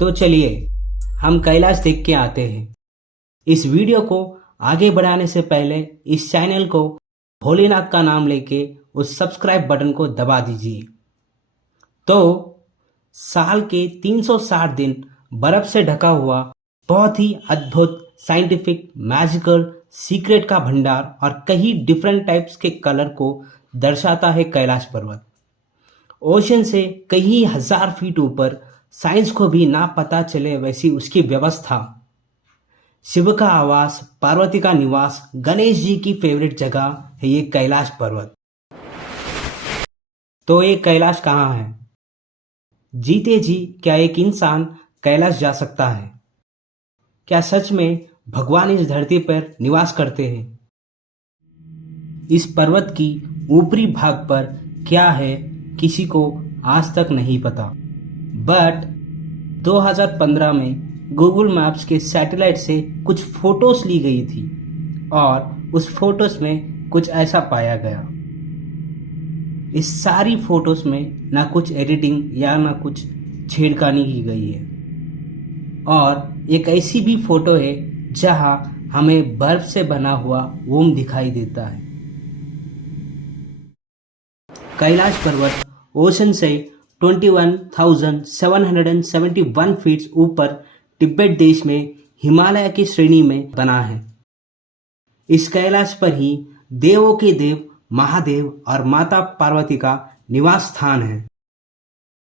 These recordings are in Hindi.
तो चलिए हम कैलाश देख के आते हैं। इस वीडियो को आगे बढ़ाने से पहले इस चैनल को भोलेनाथ का नाम लेके उस सब्सक्राइब बटन को दबा दीजिए। तो साल के 360 दिन बर्फ से ढका हुआ बहुत ही अद्भुत साइंटिफिक मैजिकल सीक्रेट का भंडार और कई डिफरेंट टाइप्स के कलर को दर्शाता है कैलाश पर्वत। ओशन से कई हजार फीट ऊपर साइंस को भी ना पता चले वैसी उसकी व्यवस्था। शिव का आवास, पार्वती का निवास, गणेश जी की फेवरेट जगह है ये कैलाश पर्वत। तो ये कैलाश कहाँ है? जीते जी क्या एक इंसान कैलाश जा सकता है? क्या सच में भगवान इस धरती पर निवास करते हैं? इस पर्वत की ऊपरी भाग पर क्या है किसी को आज तक नहीं पता। बट 2015 में गूगल मैप्स के सैटेलाइट से कुछ फोटोज ली गई थी और उस फोटोज में कुछ ऐसा पाया गया। इस सारी फोटोज में ना कुछ एडिटिंग या ना कुछ छेड़खानी की गई है। और एक ऐसी भी फोटो है जहां हमें बर्फ से बना हुआ ओम दिखाई देता है। कैलाश पर्वत ओशन से 21,771 फीट ऊपर तिब्बत देश में हिमालय की श्रेणी में बना है। इस कैलाश पर ही देवों के देव महादेव और माता पार्वती का निवास स्थान है।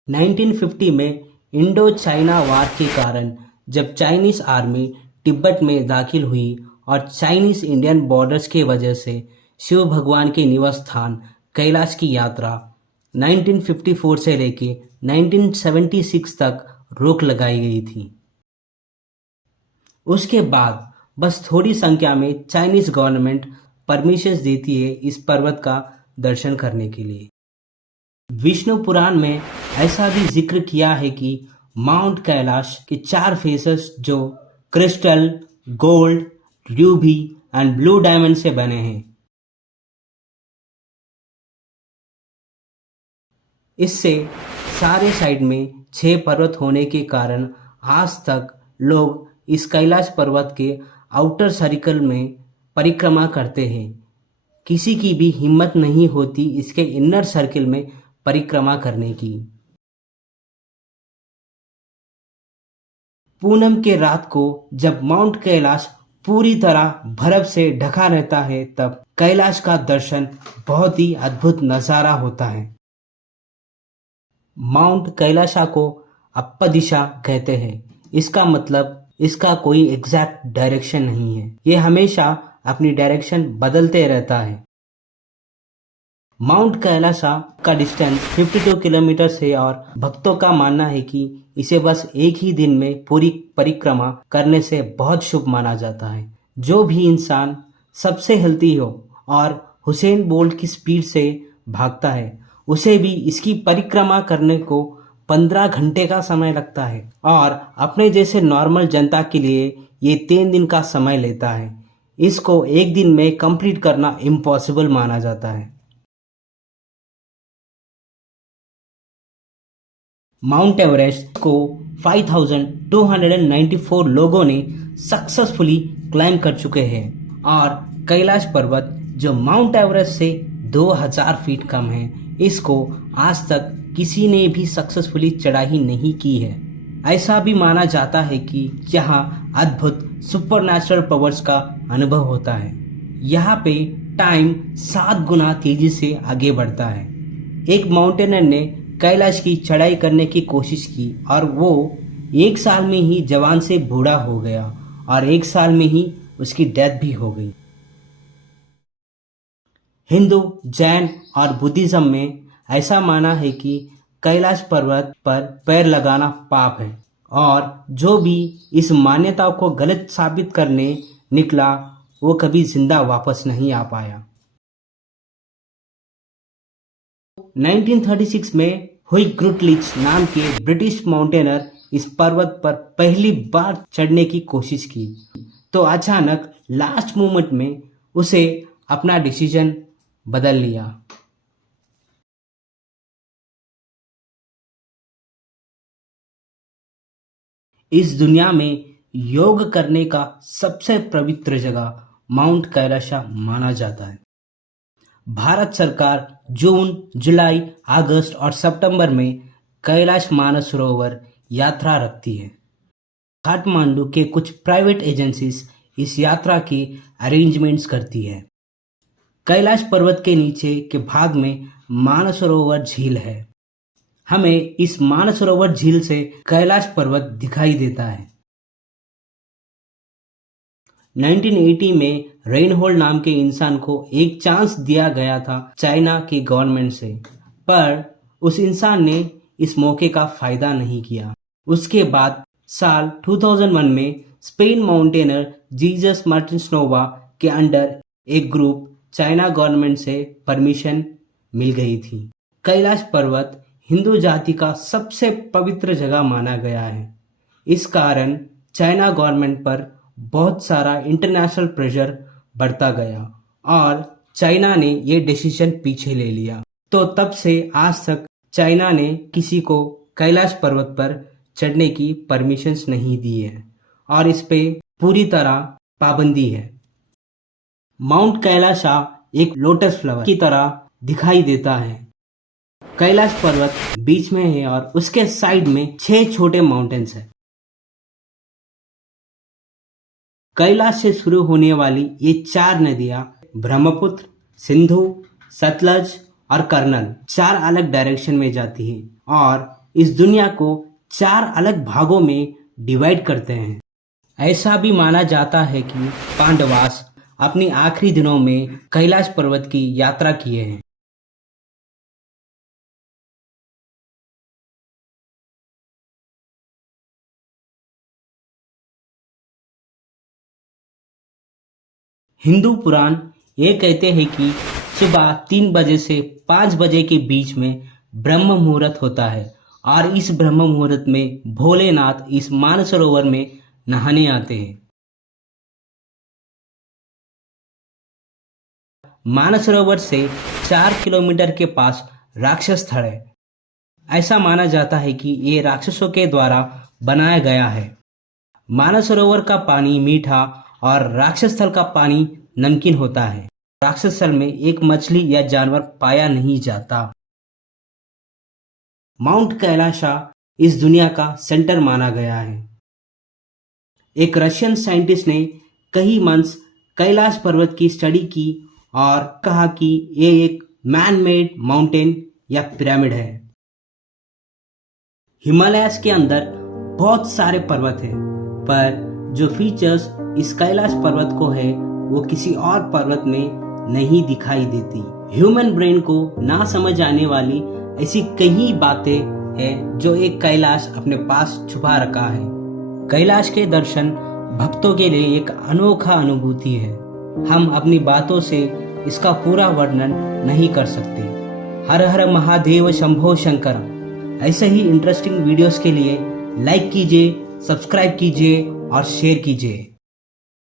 1950 में इंडो चाइना वार के कारण जब चाइनीज आर्मी तिब्बत में दाखिल हुई और चाइनीज इंडियन बॉर्डर्स के वजह से शिव भगवान के निवास स्थान कैलाश की यात्रा 1954 से लेके 1976 तक रोक लगाई गई थी। उसके बाद बस थोड़ी संख्या में चाइनीज गवर्नमेंट परमिशंस देती है इस पर्वत का दर्शन करने के लिए। विष्णु पुराण में ऐसा भी जिक्र किया है कि माउंट कैलाश के 4 फेसेस जो crystal, gold, Ruby and blue diamond से बने हैं। इससे सारे साइड में 6 पर्वत होने के कारण आज तक लोग इस कैलाश पर्वत के आउटर सर्कल में परिक्रमा करते हैं। किसी की भी हिम्मत नहीं होती इसके इनर सर्कल में परिक्रमा करने की। पूनम के रात को जब माउंट कैलाश पूरी तरह बर्फ से ढका रहता है तब कैलाश का दर्शन बहुत ही अद्भुत नजारा होता है। माउंट कैलाशा को अप्पदिशा कहते हैं। इसका मतलब इसका कोई एग्जैक्ट डायरेक्शन नहीं है, ये हमेशा अपनी डायरेक्शन बदलते रहता है। माउंट कैलाशा का डिस्टेंस 52 किलोमीटर है और भक्तों का मानना है कि इसे बस एक ही दिन में पूरी परिक्रमा करने से बहुत शुभ माना जाता है। जो भी इंसान सबसे हेल्दी हो और हुसैन बोल्ट की स्पीड से भागता है उसे भी इसकी परिक्रमा करने को 15 घंटे का समय लगता है और अपने जैसे नॉर्मल जनता के लिए ये 3 दिन का समय लेता है। इसको एक दिन में कंप्लीट करना इम्पॉसिबल माना जाता है। माउंट एवरेस्ट को 5,294 लोगों ने सक्सेसफुली क्लाइम कर चुके हैं और कैलाश पर्वत जो माउंट एवरेस्ट से 2000 फीट कम है, इसको आज तक किसी ने भी सक्सेसफुली चढ़ाई नहीं की है। ऐसा भी माना जाता है कि यहाँ अद्भुत सुपरनैचुरल पावर्स का अनुभव होता है। यहाँ पे टाइम 7 गुना तेजी से आगे बढ़ता है। एक माउंटेनर ने कैलाश की चढ़ाई करने की कोशिश की और वो 1 साल में ही जवान से बूढ़ा हो गया और 1 साल में ही उसकी डेथ भी हो गई। हिंदू, जैन और बुद्धिज्म में ऐसा माना है कि कैलाश पर्वत पर पैर लगाना पाप है और जो भी इस मान्यता को गलत साबित करने निकला वो कभी जिंदा वापस नहीं आ पाया। 1936 में हुई ग्रुटलिच नाम के ब्रिटिश माउंटेनर इस पर्वत पर पहली बार चढ़ने की कोशिश की तो अचानक लास्ट मोमेंट में उसे अपना डिसीजन बदल लिया। इस दुनिया में योग करने का सबसे पवित्र जगह माउंट कैलाश माना जाता है। भारत सरकार जून, जुलाई, अगस्त और सितंबर में कैलाश मानसरोवर यात्रा रखती है। काठमांडू के कुछ प्राइवेट एजेंसीज इस यात्रा की अरेंजमेंट्स करती है। कैलाश पर्वत के नीचे के भाग में मानसरोवर झील है। हमें इस मानसरोवर झील से कैलाश पर्वत दिखाई देता है। 1980 में रेनहोल्ड नाम के इंसान को एक चांस दिया गया था चाइना की गवर्नमेंट से, पर उस इंसान ने इस मौके का फायदा नहीं किया। उसके बाद साल 2001 में स्पेन माउंटेनर जीसस मार्टिन्स नोवा के अंडर एक ग्रुप चाइना गवर्नमेंट से परमिशन मिल गई थी। कैलाश पर्वत हिंदू जाति का सबसे पवित्र जगह माना गया है। इस कारण चाइना गवर्नमेंट पर बहुत सारा इंटरनेशनल प्रेशर बढ़ता गया और चाइना ने ये डिसीजन पीछे ले लिया। तो तब से आज तक चाइना ने किसी को कैलाश पर्वत पर चढ़ने की परमिशंस नहीं दी है और इस पे पूरी तरह पाबंदी है। माउंट कैलाश एक लोटस फ्लावर की तरह दिखाई देता है। कैलाश पर्वत बीच में है और उसके साइड में 6 छोटे माउंटेन्स हैं। कैलाश से शुरू होने वाली ये 4 नदियां ब्रह्मपुत्र, सिंधु, सतलज और कर्नल 4 अलग डायरेक्शन में जाती हैं और इस दुनिया को 4 अलग भागों में डिवाइड करते हैं। ऐसा भी माना जाता है कि पांडवास अपनी आखिरी दिनों में कैलाश पर्वत की यात्रा किए हैं। हिंदू पुराण ये कहते हैं कि सुबह 3 बजे से 5 बजे के बीच में ब्रह्म मुहूर्त होता है और इस ब्रह्म मुहूर्त में भोलेनाथ इस मानसरोवर में नहाने आते हैं। मानसरोवर से 4 किलोमीटर के पास राक्षस स्थल है। ऐसा माना जाता है कि ये राक्षसों के द्वारा बनाया गया है। मानसरोवर का पानी मीठा और राक्षस स्थल का पानी नमकीन होता है। राक्षस स्थल में एक मछली या जानवर पाया नहीं जाता। माउंट कैलाश इस दुनिया का सेंटर माना गया है। एक रशियन साइंटिस्ट ने कई मंथ्स कैलाश पर्वत की स्टडी की और कहा कि ये एक मैन मेड माउंटेन या पिरामिड है। हिमालयस के अंदर बहुत सारे पर्वत हैं, पर जो फीचर्स इस कैलाश पर्वत को है वो किसी और पर्वत में नहीं दिखाई देती। ह्यूमन ब्रेन को ना समझ आने वाली ऐसी कई बातें हैं जो एक कैलाश अपने पास छुपा रखा है। कैलाश के दर्शन भक्तों के लिए एक अनोखा अनुभूति है। हम अपनी बातों से इसका पूरा वर्णन नहीं कर सकते। हर हर महादेव शंभो शंकर। ऐसे ही इंटरेस्टिंग वीडियोस के लिए लाइक कीजिए, सब्सक्राइब कीजिए और शेयर कीजिए।